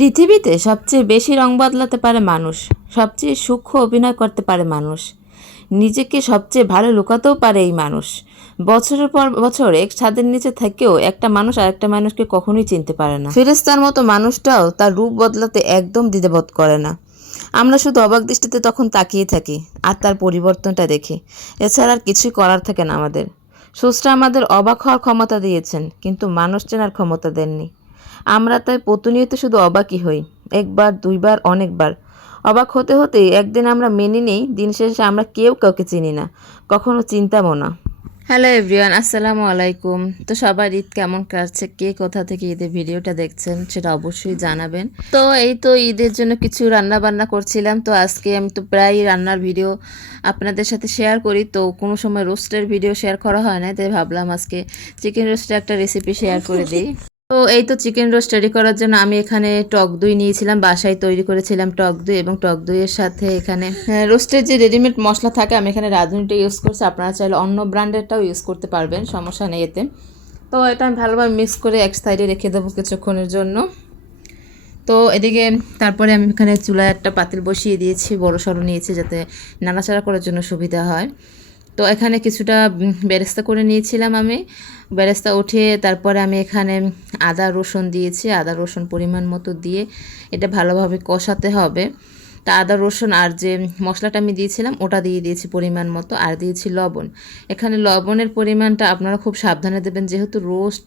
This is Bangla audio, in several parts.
পৃথিবীতে সবচেয়ে বেশি রং বদলাতে পারে মানুষ, সবচেয়ে সূক্ষ্ম অভিনয় করতে পারে মানুষ। নিজেকে সবচেয়ে ভালো লুকাতেও পারে এই মানুষ। বছরের পর বছর এক ছাদের নিচে থেকেও একটা মানুষ আরেকটা মানুষকে কখনোই চিনতে পারে না। ফেরেস্তার মতো মানুষটাও তার রূপ বদলাতে একদম দ্বিধাবোধ করে না। আমরা শুধু অবাক দৃষ্টিতে তখন তাকিয়ে থাকি আর তার পরিবর্তনটা দেখি। এছাড়া আর কিছুই করার থাকে না আমাদের। স্রষ্টা আমাদের অবাক হওয়ার ক্ষমতা দিয়েছেন, কিন্তু মানুষ চেনার ক্ষমতা দেননি। আমরা তাই প্রতিনিয়ত শুধু অবাকই হই, একবার, দুইবার, অনেকবার। অবাক হতে হতেই একদিন আমরা মেনে নেই, দিন শেষে আমরা কেউ কাউকে চিনি না, কখনো চিন্তামও না। হ্যালো এভরিওয়ান, আসসালামু আলাইকুম। তো সবার ঈদ কেমন কাটছে, কে কোথা থেকে ঈদের ভিডিওটা দেখছেন সেটা অবশ্যই জানাবেন। তো এই তো ঈদের জন্য কিছু রান্না বান্না করছিলাম, তো আজকে আমি তো প্রায় রান্নার ভিডিও আপনাদের সাথে শেয়ার করি, তো কোনো সময় রোস্টের ভিডিও শেয়ার করা হয় না, তাই ভাবলাম আজকে চিকেন রোস্টের একটা রেসিপি শেয়ার করে দিই। তো এই তো চিকেন রোস্ট রেডি করার জন্য আমি এখানে টক দই নিয়েছিলাম বাসায় তৈরি করেছিলাম টক দই এবং টক দইয়ের সাথে এখানে হ্যাঁ, রোস্টের যে রেডিমেড মশলা থাকে আমি এখানে রাঁধুনিটা ইউজ করছি আপনারা চাইলে অন্য ব্র্যান্ডেরটাও ইউজ করতে পারবেন সমস্যা নেই এতে। তো এটা আমি ভালোভাবে মিক্স করে এক সাইডে রেখে দেবো কিছুক্ষণের জন্য। তো এদিকে তারপরে আমি এখানে চুলায় একটা পাতিল বসিয়ে দিয়েছি বড় সড়ো নিয়েছি যাতে নাড়াচাড়া করার জন্য সুবিধা হয়। তো এখানে কিছুটা বেরেস্তা করে নিয়েছিলাম আমি। বেরেস্তা উঠে তারপরে আমি এখানে আদা রসুন দিয়েছি। আদা রসুন পরিমাণ মতো দিয়ে এটা ভালোভাবে কষাতে হবে। তা আদা, রসুন আর যে মশলাটা আমি দিয়েছিলাম, ওটা দিয়ে দিয়েছি পরিমাণ মতো আর দিয়েছি লবণ। এখানে লবণের পরিমাণটা আপনারা খুব সাবধানে দেবেন, যেহেতু রোস্ট,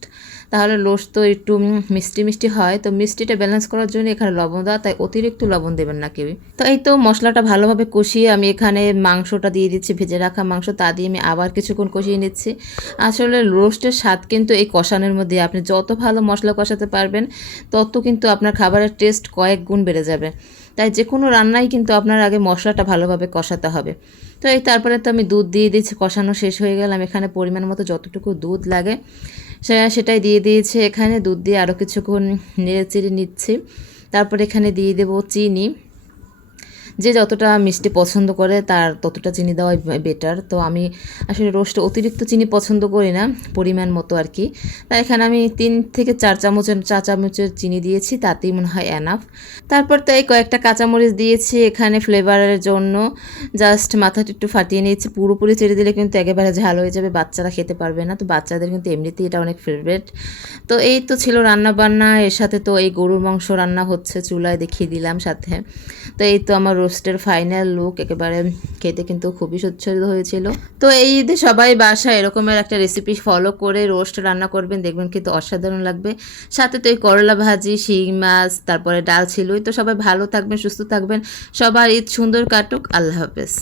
তাহলে রোস্ট তো একটু মিষ্টি মিষ্টি হয়, তো মিষ্টিটা ব্যালেন্স করার জন্য এখানে লবণ দেওয়া, তাই অতিরিক্ত লবণ দেবেন না কেউ তো এই তো মশলাটা ভালোভাবে কষিয়ে আমি এখানে মাংসটা দিয়ে দিচ্ছি, ভেজে রাখা মাংস, তা দিয়ে আমি আবার কিছুক্ষণ কষিয়ে নিচ্ছি। আসলে রোস্টের স্বাদ কিন্তু এই কষানোর মধ্যে, আপনি যত ভালো মশলা কষাতে পারবেন, তত কিন্তু আপনার খাবারের টেস্ট কয়েক গুণ বেড়ে যাবে। তাই যে কোনো রান্নাই কিন্তু আপনার আগে মশলাটা ভালোভাবে কষাতে হবে। তো এই তারপরে তো আমি দুধ দিয়ে দিয়েছি, কষানো শেষ হয়ে গেলাম এখানে পরিমাণ মতো যতটুকু দুধ লাগে সেটাই দিয়ে দিয়েছে। এখানে দুধ দিয়ে আরও কিছুক্ষণ নেড়ে চিড়ে নিচ্ছি। তারপর এখানে দিয়ে দেবো চিনি। যে যতটা মিষ্টি পছন্দ করে তার ততটা চিনি দেওয়াই বেটার তো আমি আসলে রোস্টে অতিরিক্ত চিনি পছন্দ করি না, পরিমাণ মতো আর কি। তাই এখানে আমি তিন থেকে চার চামচের চা চামচের চিনি দিয়েছি, তাতেই মনে হয় অ্যানাফ তারপর তাই কয়েকটা কাঁচামরিচ দিয়েছি এখানে ফ্লেভারের জন্য। জাস্ট মাথাটা একটু ফাটিয়ে নিয়েছি, পুরোপুরি ছেড়ে দিলে কিন্তু একেবারে ঝাল হয়ে যাবে, বাচ্চারা খেতে পারবে না। তো বাচ্চাদের কিন্তু এমনিতেই এটা অনেক ফেভারেট তো এই তো ছিল রান্না বান্না এর সাথে তো এই গরুর মাংস রান্না হচ্ছে, চুলায় দেখিয়ে দিলাম সাথে। তো এই তো আমার রোস্টের ফাইনাল লুক একেবারে খেতে কিন্তু খুবই সুচ্ছরিত হয়েছিল। তো এই ঈদে সবাই বাসায় এরকমের একটা রেসিপি ফলো করে রোস্ট রান্না করবেন, দেখবেন কিন্তু অসাধারণ লাগবে। সাথে তো এই করলা ভাজি, শিং মাছ, তারপরে ডাল ছিলই। তো সবাই ভালো থাকবেন, সুস্থ থাকবেন। সবার ঈদ সুন্দর কাটুক, আল্লাহ হাফেজ।